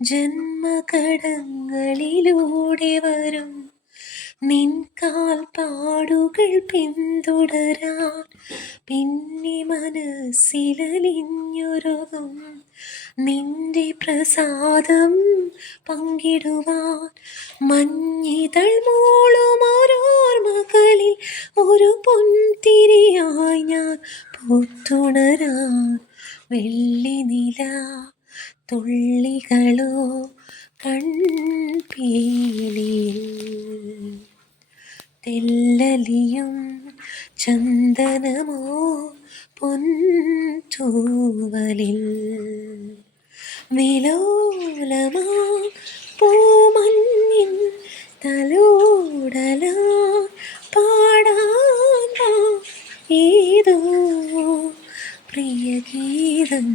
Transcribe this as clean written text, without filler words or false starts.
ജന്മകടങ്ങളിലൂടെ വരും നിൻ കാൽപ്പാടുകൾ പിന്തുടരാൻ പിന്നെ മനസ്സിലലിഞ്ഞുരുകും നിന്റെ പ്രസാദം പങ്കിടുവാൻ മഞ്ഞിതൾ മൂളും ഓരോർമകളിൽ ഒരു പൊൻതിരിയായി ഞാൻ പൂത്തുണരാൻ വെള്ളിനില തുള്ളികളോ കൺപീലിയിൽ തെല്ലലിയും ചന്ദനമോ പൊൻതൂവലിൽ വിലോലമാ പൂമഞ്ഞിൻ തലോടല പാടാൻ വാ ഏതോ പ്രിയഗീതം.